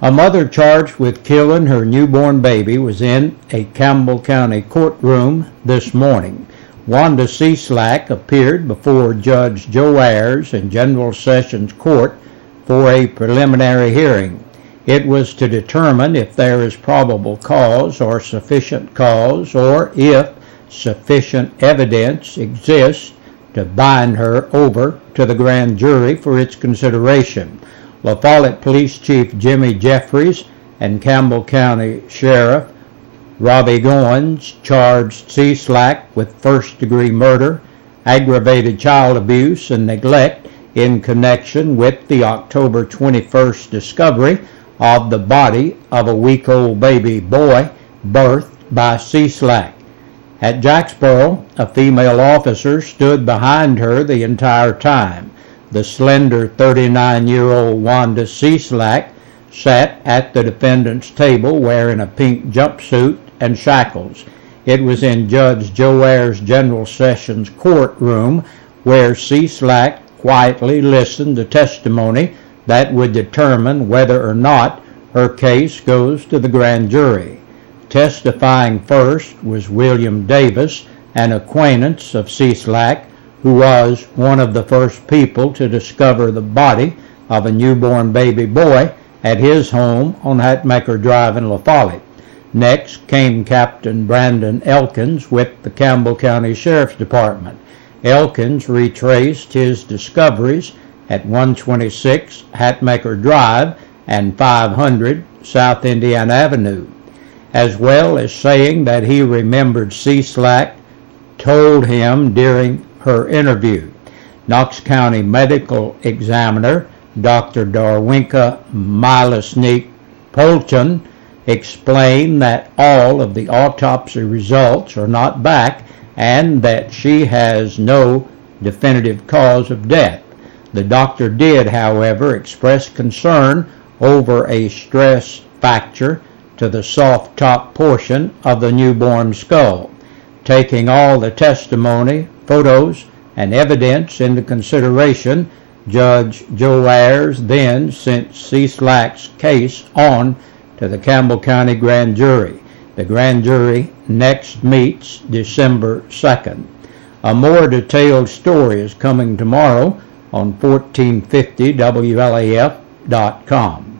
A mother charged with killing her newborn baby was in a Campbell County courtroom this morning. Wanda Cieslak appeared before Judge Joe Ayers in General Sessions Court for a preliminary hearing. It was to determine if there is probable cause or sufficient cause, or if sufficient evidence exists to bind her over to the grand jury for its consideration. La Follette Police Chief Jimmy Jeffries and Campbell County Sheriff Robbie Goins charged Cieslak with first-degree murder, aggravated child abuse, and neglect in connection with the October 21st discovery of the body of a week-old baby boy birthed by Cieslak. At Jacksboro, a female officer stood behind her the entire time. The slender 39-year-old Wanda Cieslak sat at the defendant's table wearing a pink jumpsuit and shackles. It was in Judge Joe Ayers' General Sessions courtroom where Cieslak quietly listened to testimony that would determine whether or not her case goes to the grand jury. Testifying first was William Davis, an acquaintance of Cieslak, who was one of the first people to discover the body of a newborn baby boy at his home on Hatmaker Drive in La Follette. Next came Captain Brandon Elkins with the Campbell County Sheriff's Department. Elkins retraced his discoveries at 126 Hatmaker Drive and 500 South Indiana Avenue, as well as saying that he remembered Cieslak told him during her interview. Knox County Medical Examiner Dr. Darwinka Milesnik-Polchon explained that all of the autopsy results are not back and that she has no definitive cause of death. The doctor did, however, express concern over a stress fracture to the soft top portion of the newborn skull. Taking all the testimony, photos, and evidence into consideration, Judge Joe Ayers then sent Cieslak's case on to the Campbell County Grand Jury. The grand jury next meets December 2nd. A more detailed story is coming tomorrow on 1450WLAF.com.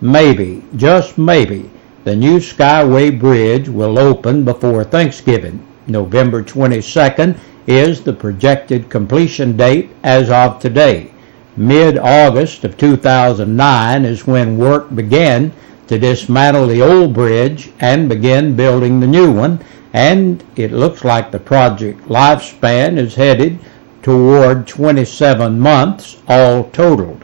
Maybe, just maybe, the new Skyway Bridge will open before Thanksgiving. November 22nd is the projected completion date as of today. Mid-August of 2009 is when work began to dismantle the old bridge and begin building the new one, and it looks like the project lifespan is headed toward 27 months all totaled.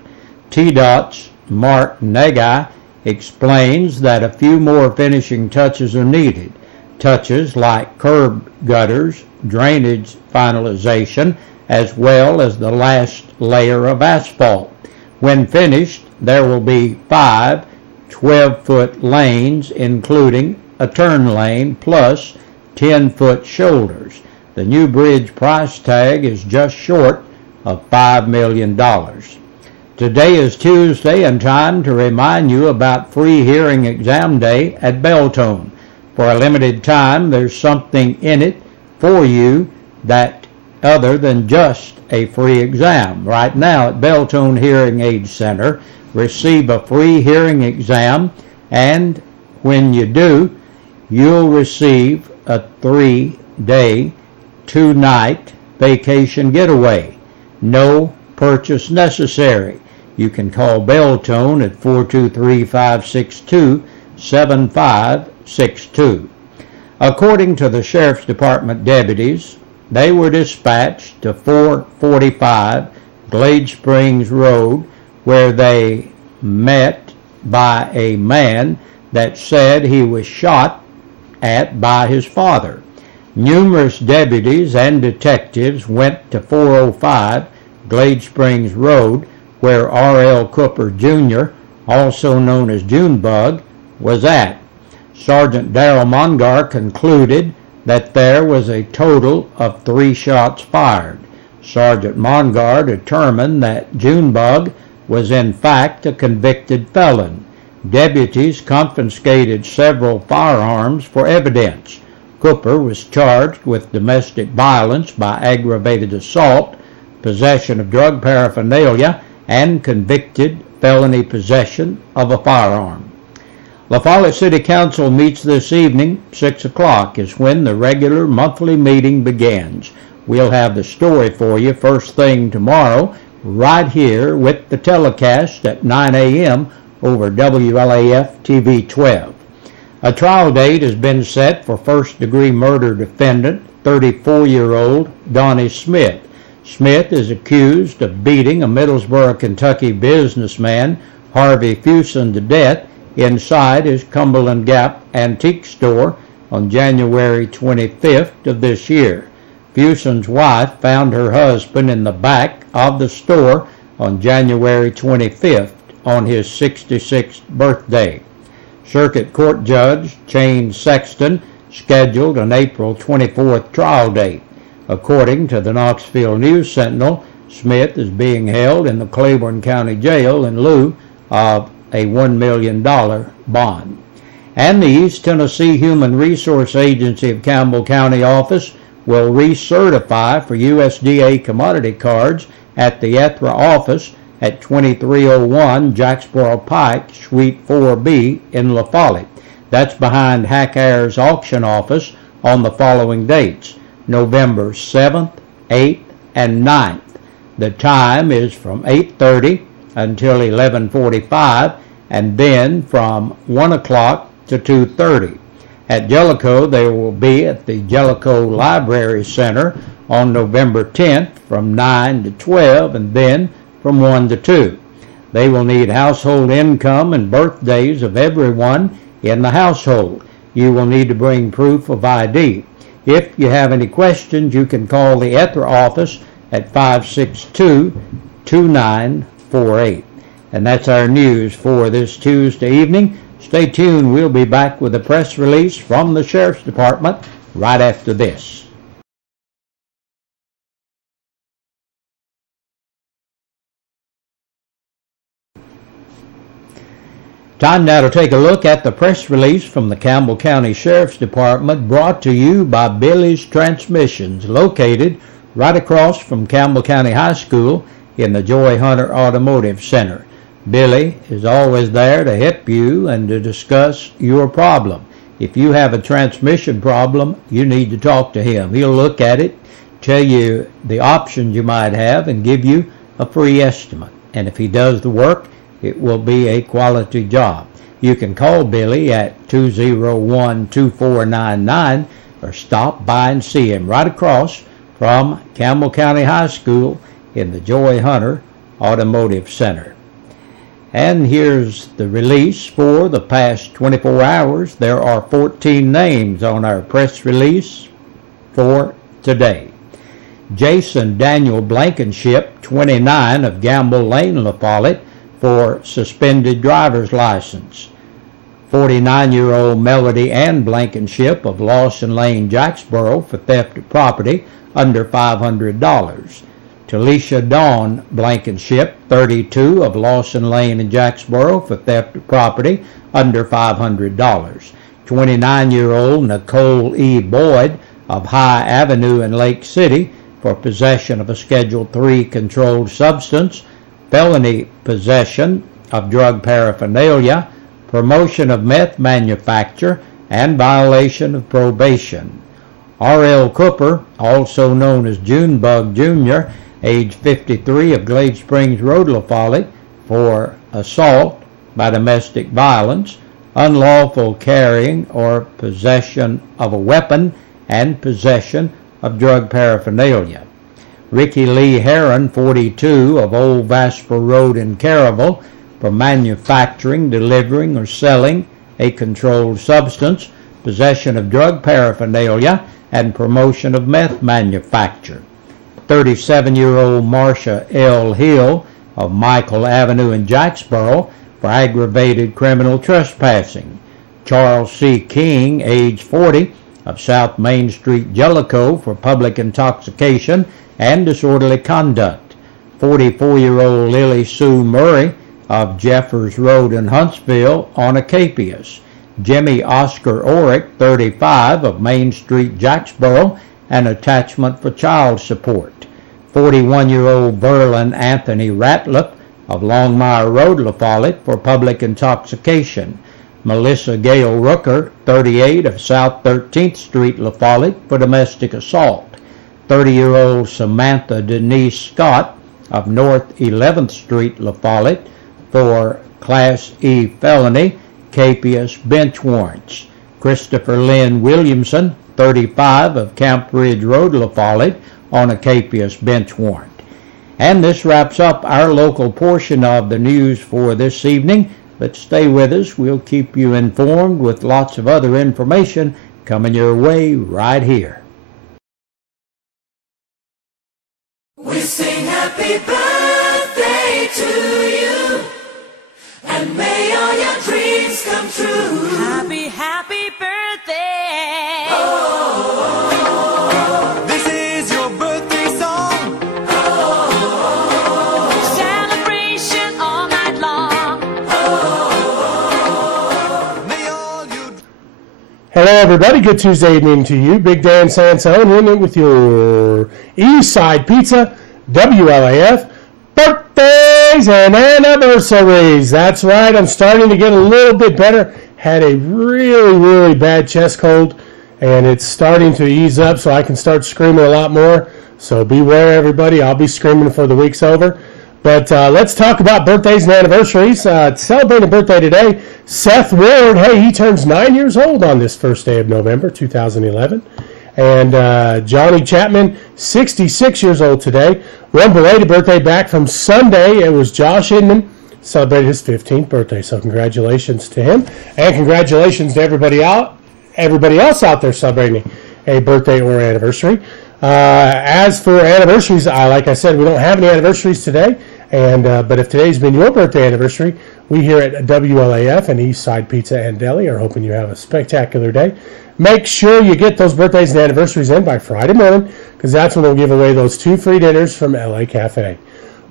TDOT's Mark Nagai explains that a few more finishing touches are needed. Touches like curb gutters, drainage finalization, as well as the last layer of asphalt. When finished, there will be 5 12-foot lanes, including a turn lane, plus 10-foot shoulders. The new bridge price tag is just short of $5 million. Today is Tuesday, and time to remind you about free hearing exam day at Beltone. For a limited time, there's something in it for you that other than just a free exam. Right now at Beltone Hearing Aid Center, receive a free hearing exam, and when you do, you'll receive a 3-day, 2-night vacation getaway. No purchase necessary. You can call Beltone at 423-562-7562. According to the Sheriff's Department deputies, they were dispatched to 445 Glade Springs Road, where they met by a man that said he was shot at by his father. Numerous deputies and detectives went to 405 Glade Springs Road, where R.L. Cooper Jr., also known as Junebug, was at. Sergeant Darrell Mongar concluded that there was a total of 3 shots fired. Sergeant Mongar determined that Junebug was in fact a convicted felon. Deputies confiscated several firearms for evidence. Cooper was charged with domestic violence by aggravated assault, possession of drug paraphernalia, and convicted felony possession of a firearm. La Follette City Council meets this evening. 6 o'clock is when the regular monthly meeting begins. We'll have the story for you first thing tomorrow, right here with the telecast at 9 a.m. over WLAF TV 12. A trial date has been set for first-degree murder defendant, 34-year-old Donnie Smith. Smith is accused of beating a Middlesboro, Kentucky businessman, Harvey Fuson, to death inside his Cumberland Gap antique store on January 25th of this year. Fuson's wife found her husband in the back of the store on January 25th on his 66th birthday. Circuit Court Judge Shane Sexton scheduled an April 24th trial date. According to the Knoxville News Sentinel, Smith is being held in the Claiborne County Jail in lieu of a $1 million bond. And the East Tennessee Human Resource Agency of Campbell County office will recertify for USDA commodity cards at the ETHRA office at 2301 Jacksboro Pike, Suite 4B in La Follette. That's behind Hackair's auction office on the following dates: November 7th, 8th, and 9th. The time is from 8:30 until 11:45, and then from 1 o'clock to 2:30. At Jellicoe, they will be at the Jellicoe Library Center on November 10th from 9 to 12, and then from 1 to 2. They will need household income and birthdays of everyone in the household. You will need to bring proof of ID. If you have any questions, you can call the ETHRA office at 562-2948. And that's our news for this Tuesday evening. Stay tuned. We'll be back with a press release from the Sheriff's Department right after this. Time now to take a look at the press release from the Campbell County Sheriff's Department, brought to you by Billy's Transmissions, located right across from Campbell County High School in the Joy Hunter Automotive Center. Billy is always there to help you and to discuss your problem. If you have a transmission problem, you need to talk to him. He'll look at it, tell you the options you might have, and give you a free estimate. And if he does the work, it will be a quality job. You can call Billy at 201-2499 or stop by and see him right across from Campbell County High School in the Joy Hunter Automotive Center. And here's the release for the past 24 hours. There are 14 names on our press release for today. Jason Daniel Blankenship, 29, of Gamble Lane, La Follette, for suspended driver's license. 49-year-old Melody Ann Blankenship of Lawson Lane, Jacksboro, for theft of property under $500. Talisha Dawn Blankenship, 32, of Lawson Lane in Jacksboro, for theft of property under $500. 29-year-old Nicole E. Boyd of High Avenue in Lake City for possession of a Schedule III controlled substance, felony possession of drug paraphernalia, promotion of meth manufacture, and violation of probation. R.L. Cooper, also known as Junebug Jr., age 53, of Glade Springs Road, La Follette, for assault by domestic violence, unlawful carrying or possession of a weapon, and possession of drug paraphernalia. Ricky Lee Heron, 42, of Old Vasper Road in Caryville, for manufacturing, delivering, or selling a controlled substance, possession of drug paraphernalia, and promotion of meth manufacture. 37-year-old Marcia L. Hill of Michael Avenue in Jacksboro for aggravated criminal trespassing. Charles C. King, age 40, of South Main Street, Jellicoe, for public intoxication and disorderly conduct. 44-year-old Lily Sue Murray of Jeffers Road in Huntsville on Acapias. Jimmy Oscar Orick, 35, of Main Street, Jacksboro, an attachment for child support. 41-year-old Verlin Anthony Ratliff of Longmire Road, La Follette, for public intoxication. Melissa Gail Rooker, 38, of South 13th Street, La Follette, for domestic assault. 30-year-old Samantha Denise Scott of North 11th Street, La Follette, for Class E felony, capious bench warrants. Christopher Lynn Williamson, 35, of Camp Ridge Road, La Follette, on a capious bench warrant. And this wraps up our local portion of the news for this evening, but stay with us. We'll keep you informed with lots of other information coming your way right here. We sing happy birthday to you, and may all your dreams come true. Happy, happy birthday. Oh, this is your birthday song. Oh, celebration all night long. Oh, may all you... Hello everybody, good Tuesday evening to you. Big Dan Sansone here with your East Side Pizza, WLAF, birthdays and anniversaries. That's right, I'm starting to get a little bit better. Had a really bad chest cold, and it's starting to ease up so I can start screaming a lot more. So beware everybody, I'll be screaming before the week's over. But let's talk about birthdays and anniversaries. Celebrating a birthday today, Seth Ward. Hey, he turns 9 years old on this first day of November, 2011. And Johnny Chapman, 66 years old today. One belated birthday back from Sunday. It was Josh Inman, celebrated his 15th birthday. So congratulations to him. And congratulations to everybody else out there celebrating a birthday or anniversary. As for anniversaries, like I said, we don't have any anniversaries today. And but if today's been your birthday anniversary, we here at WLAF and East Side Pizza and Deli are hoping you have a spectacular day. Make sure you get those birthdays and anniversaries in by Friday morning, because that's when we'll give away those 2 free dinners from LA Cafe.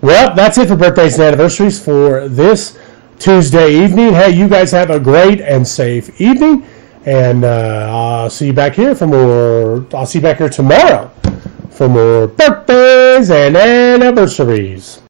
Well, that's it for birthdays and anniversaries for this Tuesday evening. Hey, you guys have a great and safe evening, and I'll see you back here for more. I'll see you back here tomorrow for more birthdays and anniversaries.